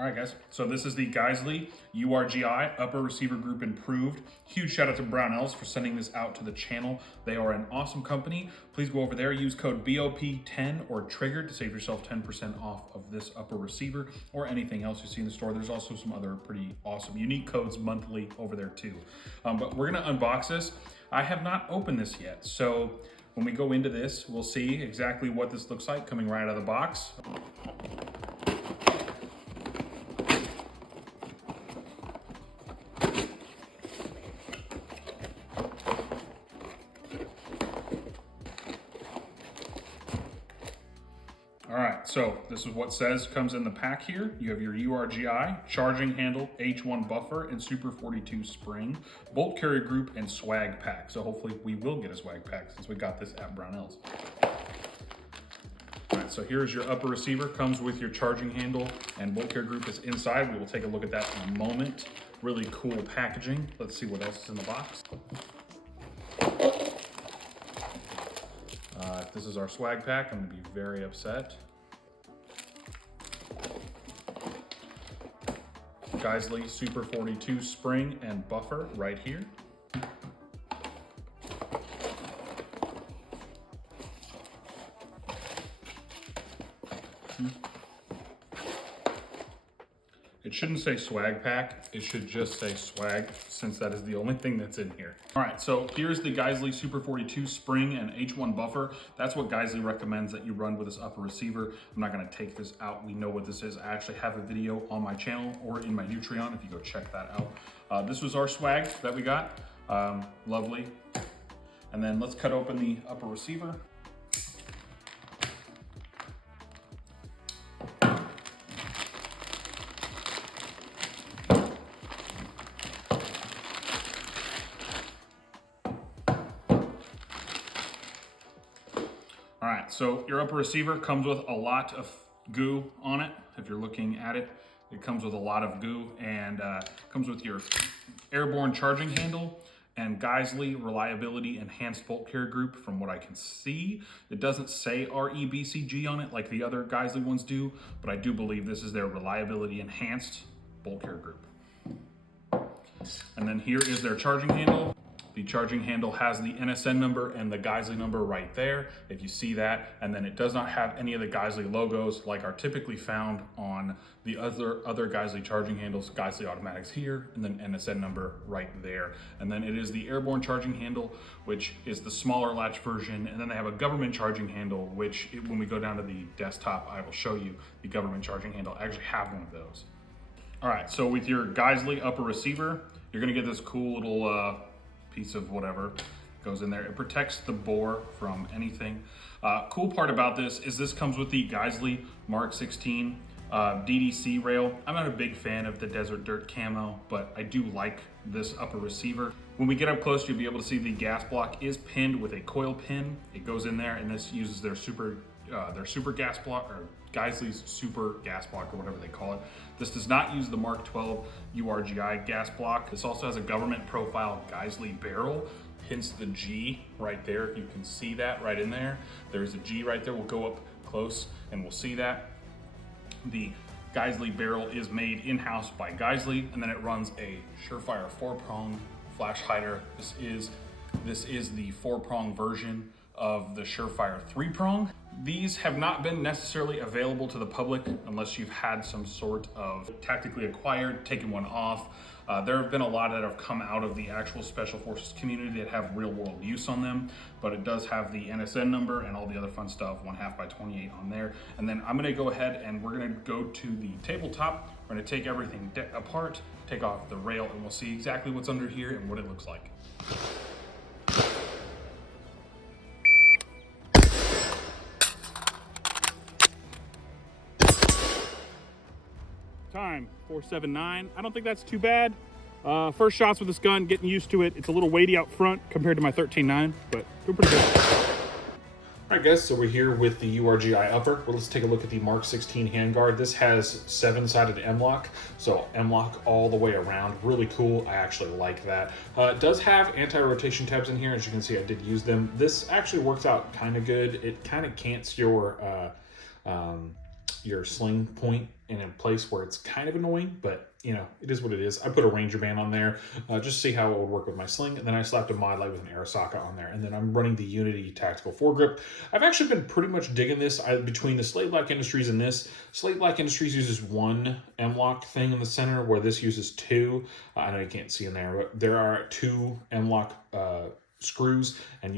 All right, guys, so this is the Geissele URG-I Upper Receiver Group Improved. Huge shout out to Brownells for sending this out to the channel. They are an awesome company. Please go over there, use code BOP10 or TRIGGERED to save yourself 10% off of this upper receiver or anything else you see in the store. There's also some other pretty awesome unique codes monthly over there too. But we're gonna unbox this. I have not opened this yet, so when we go into this, we'll see exactly what this looks like coming right out of the box. All right, so this is what says comes in the pack here. You have your URG-I, charging handle, H1 buffer, and Super 42 spring, bolt carrier group, and swag pack. So hopefully we will get a swag pack since we got this at Brownells. All right, so here's your upper receiver. Comes with your charging handle and bolt carrier group is inside. We will take a look at that in a moment. Really cool packaging. Let's see what else is in the box. If this is our swag pack, I'm gonna be very upset. Geissele Super 42 spring and buffer right here. It shouldn't say swag pack, it should just say swag, since that is the only thing that's in here. All right, so here's the Geissele Super 42 spring and H1 buffer. That's what Geissele recommends that you run with this upper receiver. I'm not gonna take this out, we know what this is. I actually have a video on my channel or in my Patreon if you go check that out. This was our swag that we got, lovely. And then let's cut open the upper receiver. All right, so your upper receiver comes with a lot of goo on it. If you're looking at it, it comes with a lot of goo and comes with your airborne charging handle and Geissele Reliability Enhanced Bolt Carrier Group. From what I can see, it doesn't say REBCG on it like the other Geissele ones do, but I do believe this is their Reliability Enhanced Bolt Carrier Group. And then here is their charging handle. The charging handle has the NSN number and the Geissele number right there, if you see that. And then it does not have any of the Geissele logos like are typically found on the other Geissele charging handles. Geissele Automatics here, and then NSN number right there. And then it is the airborne charging handle, which is the smaller latch version. And then they have a government charging handle, which when we go down to the desktop, I will show you the government charging handle. I actually have one of those. All right, so with your Geissele upper receiver, you're gonna get this cool little, piece of whatever goes in there. It protects the bore from anything. Cool part about this comes with the Geissele Mark 16 DDC rail. I'm not a big fan of the Desert Dirt camo, but I do like this upper receiver. When we get up close, you'll be able to see the gas block is pinned with a coil pin. It goes in there, and this uses their super gas block, or Geissele's super gas block, or whatever they call it. This does not use the Mark 12 URG-I gas block. This also has a government profile Geissele barrel, hence the G right there. If you can see that right in there, there's a G right there. We'll go up close and we'll see that. The Geissele barrel is made in-house by Geissele, and then it runs a Surefire 4-prong flash hider. This is the 4-prong version of the Surefire 3-prong. These have not been necessarily available to the public unless you've had some sort of tactically acquired, taken one off. There have been a lot that have come out of the actual Special Forces community that have real world use on them, but it does have the NSN number and all the other fun stuff, 1/2 by 28 on there. And then I'm gonna go ahead and we're gonna go to the tabletop. We're gonna take everything apart, take off the rail, and we'll see exactly what's under here and what it looks like. Time 4:79. I don't think that's too bad. First shots with this gun, getting used to it. It's a little weighty out front compared to my 13.9, but doing pretty good. All right, guys, so we're here with the URG-I upper. Well, let's take a look at the Mark 16 handguard. This has 7-sided M-lock, so M-lock all the way around. Really cool. I actually like that. It does have anti-rotation tabs in here. As you can see, I did use them. This actually works out kind of good. It kind of cants your sling point in a place where it's kind of annoying, but you know, it is what it is. I put a Ranger band on there just to see how it would work with my sling, and then I slapped a mod light with an air socket on there, and then I'm running the Unity tactical foregrip. I've actually been pretty much digging this. Between the Slate Black Industries and this, Slate Black Industries uses one M-lock thing in the center, where this uses two. I know you can't see in there, but there are two M-lock screws, and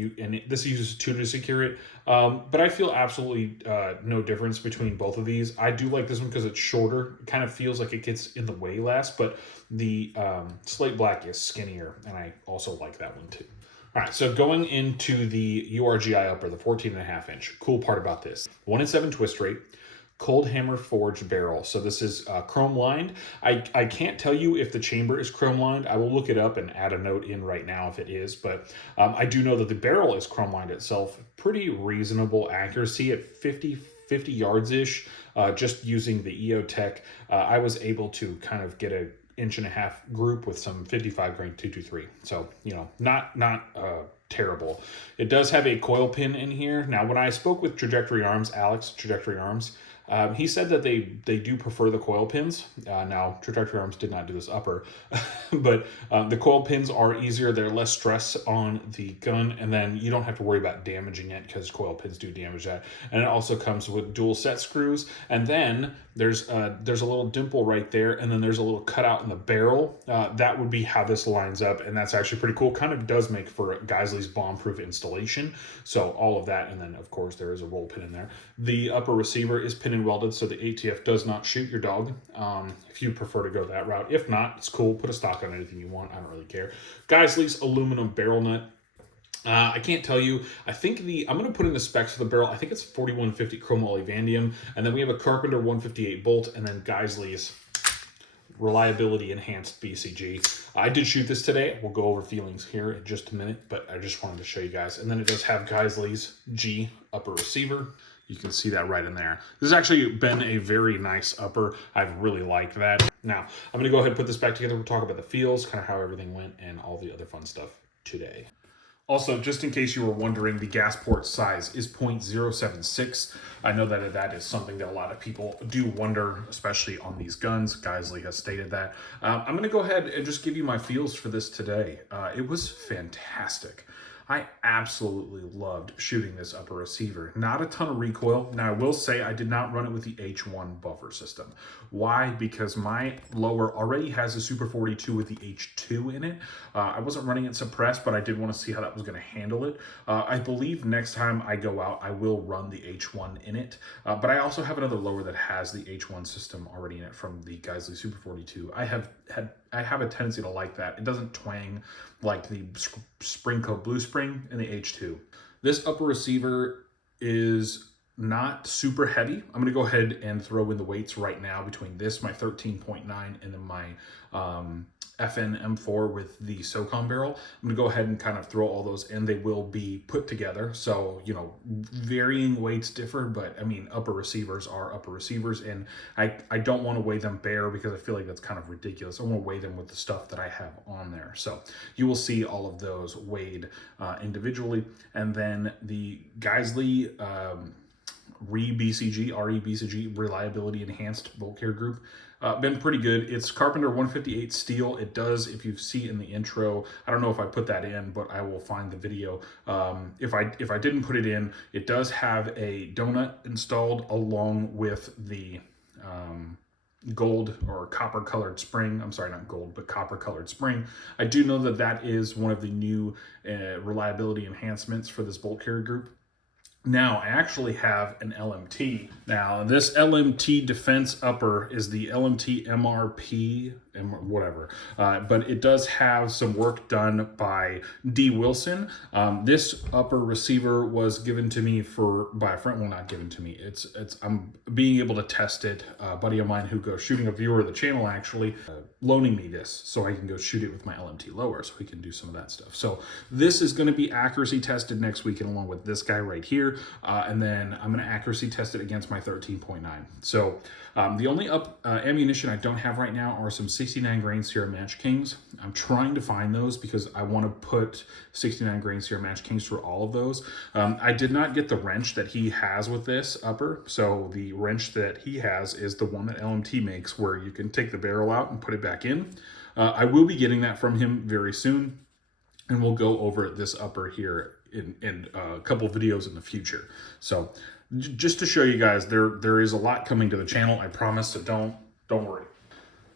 this uses two to secure it. But I feel absolutely no difference between both of these. I do like this one because it's shorter. It kind of feels like it gets in the way less, but the Slate Black is skinnier, and I also like that one too. All right, so going into the URG-I upper, the 14.5 inch. Cool part about this: 1-in-7 twist rate, cold hammer forged barrel. So this is chrome lined. I can't tell you if the chamber is chrome lined. I will look it up and add a note in right now if it is, but I do know that the barrel is chrome lined itself. Pretty reasonable accuracy at 50 yards-ish. Just using the EOTech, I was able to kind of get a 1.5-inch group with some 55 grain 223. So, you know, not terrible. It does have a coil pin in here. Now, when I spoke with Trajectory Arms, Alex, Trajectory Arms, he said that they do prefer the coil pins. Now, Trajectory Arms did not do this upper, but the coil pins are easier. They're less stress on the gun, and then you don't have to worry about damaging it because coil pins do damage that. And it also comes with dual set screws. And then there's a little dimple right there, and then there's a little cutout in the barrel. That would be how this lines up, and that's actually pretty cool. Kind of does make for Geissele's bomb-proof installation. So all of that, and then of course there is a roll pin in there. The upper receiver is pin and welded, so the ATF does not shoot your dog. If you prefer to go that route, if not, it's cool. Put a stock on anything you want. I don't really care. Geissele's aluminum barrel nut. I can't tell you. I think I'm going to put in the specs for the barrel. I think it's 4150 chrome vanadium, and then we have a Carpenter 158 bolt, and then Geissele's reliability enhanced BCG. I did shoot this today. We'll go over feelings here in just a minute, but I just wanted to show you guys. And then it does have Geissele's G upper receiver. You can see that right in there. This has actually been a very nice upper. I've really liked that. Now, I'm going to go ahead and put this back together. We'll talk about the feels, kind of how everything went, and all the other fun stuff today. Also, just in case you were wondering, the gas port size is .076. I know that that is something that a lot of people do wonder, especially on these guns. Geissele has stated that. I'm going to go ahead and just give you my feels for this today. It was fantastic. I absolutely loved shooting this upper receiver. Not a ton of recoil. Now, I will say I did not run it with the H1 buffer system. Why? Because my lower already has a Super 42 with the H2 in it. I wasn't running it suppressed, but I did want to see how that was going to handle it. I believe next time I go out, I will run the H1 in it. But I also have another lower that has the H1 system already in it from the Geissele Super 42. I have a tendency to like that. It doesn't twang like the Springco Blue Spring and the H2. This upper receiver is not super heavy. I'm going to go ahead and throw in the weights right now between this, my 13.9, and then my FN M4 with the SOCOM barrel. I'm going to go ahead and kind of throw all those in. They will be put together. So, you know, varying weights differ, but I mean, upper receivers are upper receivers, and I don't want to weigh them bare because I feel like that's kind of ridiculous. I want to weigh them with the stuff that I have on there. So you will see all of those weighed individually. And then the Geissele RE-BCG reliability enhanced bolt carrier group. Been pretty good. It's Carpenter 158 steel. It does, if you see in the intro, I don't know if I put that in, but I will find the video. If I didn't put it in, it does have a donut installed along with the gold or copper colored spring. I'm sorry, not gold, but copper colored spring. I do know that that is one of the new reliability enhancements for this bolt carrier group. Now, I actually have an LMT. Now, this LMT defense upper is the LMT MRP, whatever. But it does have some work done by D. Wilson. This upper receiver was given to me by a friend. Well, not given to me. I'm being able to test it. A buddy of mine who goes shooting, a viewer of the channel actually, loaning me this so I can go shoot it with my LMT lower so we can do some of that stuff. So this is going to be accuracy tested next week, and along with this guy right here. here, and then I'm going to accuracy test it against my 13.9. So the only ammunition I don't have right now are some 69 grain Sierra Match Kings. I'm trying to find those because I want to put 69 grain Sierra Match Kings through all of those. I did not get the wrench that he has with this upper. So the wrench that he has is the one that LMT makes, where you can take the barrel out and put it back in. I will be getting that from him very soon, and we'll go over this upper here in a couple videos in the future. So just to show you guys, there is a lot coming to the channel, I promise, so don't worry.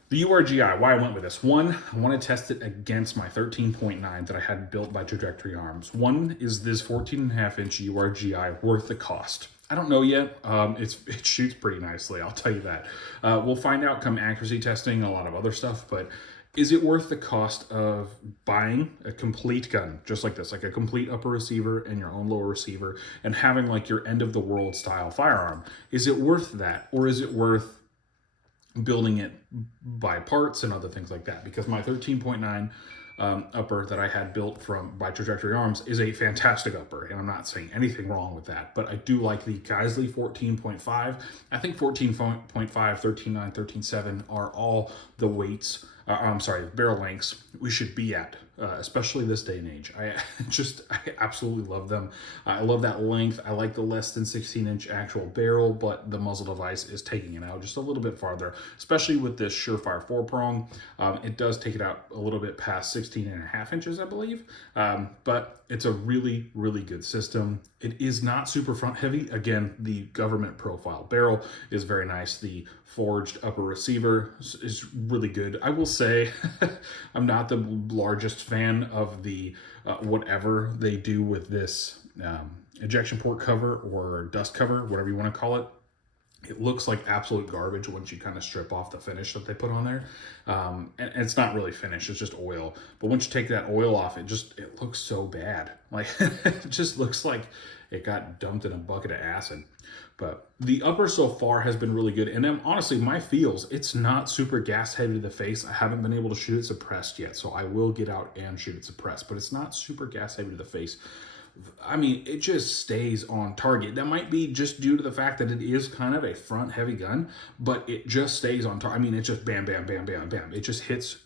The URG-I, why I went with this. One, I want to test it against my 13.9 that I had built by Trajectory Arms. One, is this 14.5-inch URG-I worth the cost? I don't know yet. It shoots pretty nicely, I'll tell you that. We'll find out come accuracy testing and a lot of other stuff, but is it worth the cost of buying a complete gun, just like this, like a complete upper receiver and your own lower receiver, and having like your end of the world style firearm? Is it worth that, or is it worth building it by parts and other things like that? Because my 13.9 upper that I had built by Trajectory Arms is a fantastic upper, and I'm not saying anything wrong with that, but I do like the Geissele 14.5. I think 14.5, 13.9, 13.7 are all the weights, barrel lengths we should be at, especially this day and age. I absolutely love them. I love that length. I like the less than 16-inch actual barrel, but the muzzle device is taking it out just a little bit farther, especially with this Surefire 4-prong. It does take it out a little bit past 16.5 inches, I believe, but it's a really, really good system. It is not super front heavy. Again, the government profile barrel is very nice. The forged upper receiver is really good. I will say I'm not the largest fan of the whatever they do with this ejection port cover or dust cover, whatever you want to call it. It looks like absolute garbage once you kind of strip off the finish that they put on there. And it's not really finish, it's just oil. But once you take that oil off, it looks so bad. Like, it just looks like it got dumped in a bucket of acid. But the upper so far has been really good. And then honestly, my feels, it's not super gas heavy to the face. I haven't been able to shoot it suppressed yet, so I will get out and shoot it suppressed, but it's not super gas heavy to the face. I mean, it just stays on target. That might be just due to the fact that it is kind of a front heavy gun, but it just stays on target. I mean, it's just bam, bam, bam, bam, bam. It just hits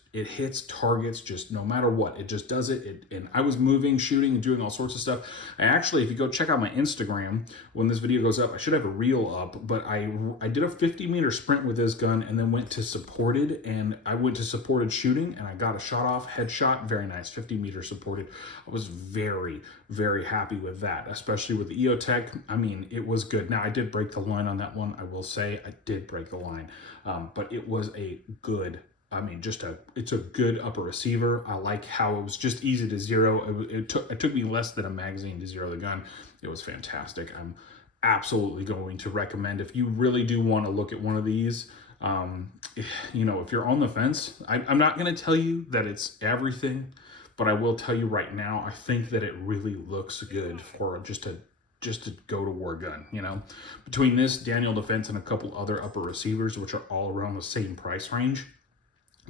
targets just no matter what. It just does it. And I was moving, shooting, and doing all sorts of stuff. I actually, if you go check out my Instagram, when this video goes up, I should have a reel up, but I did a 50-meter sprint with this gun and then went to supported, and I went to supported shooting, and I got a shot off, headshot, very nice, 50-meter supported. I was very, very happy with that, especially with the EOTech. I mean, it was good. Now, I did break the line on that one. I will say I did break the line, but it was a good, it's a good upper receiver. I like how it was just easy to zero. It took me less than a magazine to zero the gun. It was fantastic. I'm absolutely going to recommend, if you really do want to look at one of these, if you're on the fence, I'm not going to tell you that it's everything, but I will tell you right now, I think that it really looks good for just to go to war gun. Between this, Daniel Defense, and a couple other upper receivers, which are all around the same price range,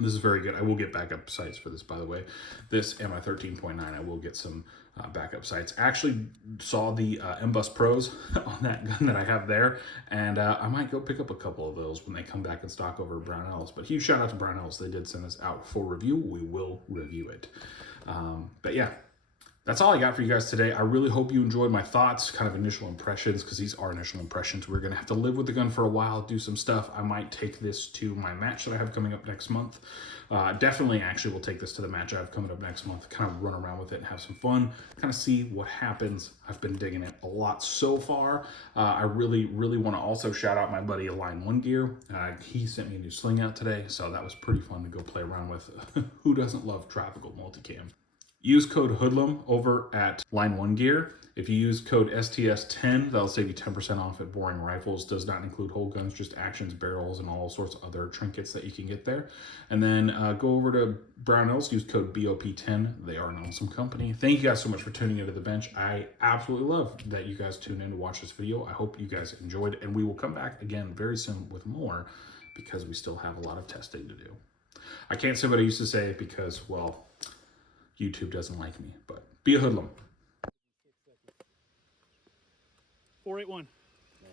this is very good. I will get backup sights for this, by the way. This and my 13.9, I will get some backup sights. I actually saw the MBus Pros on that gun that I have there, and I might go pick up a couple of those when they come back in stock over at Brownells. But huge shout out to Brownells. They did send us out for review. We will review it. But yeah, that's all I got for you guys today. I really hope you enjoyed my thoughts, kind of initial impressions, because these are initial impressions. We're going to have to live with the gun for a while, do some stuff. I might take this to my match that I have coming up next month. Definitely, actually, will take this to the match I have coming up next month, kind of run around with it and have some fun, kind of see what happens. I've been digging it a lot so far. I really, really want to also shout out my buddy Line 1 Gear. He sent me a new sling out today, so that was pretty fun to go play around with. Who doesn't love tropical multicam? Use code Hoodlum over at Line 1 Gear. If you use code STS10, that'll save you 10% off at Boring Rifles. Does not include whole guns, just actions, barrels, and all sorts of other trinkets that you can get there. And then go over to Brownells, use code BOP10. They are an awesome company. Thank you guys so much for tuning into The Bench. I absolutely love that you guys tune in to watch this video. I hope you guys enjoyed it, and we will come back again very soon with more, because we still have a lot of testing to do. I can't say what I used to say because, well, YouTube doesn't like me, but be a hoodlum. 481. No.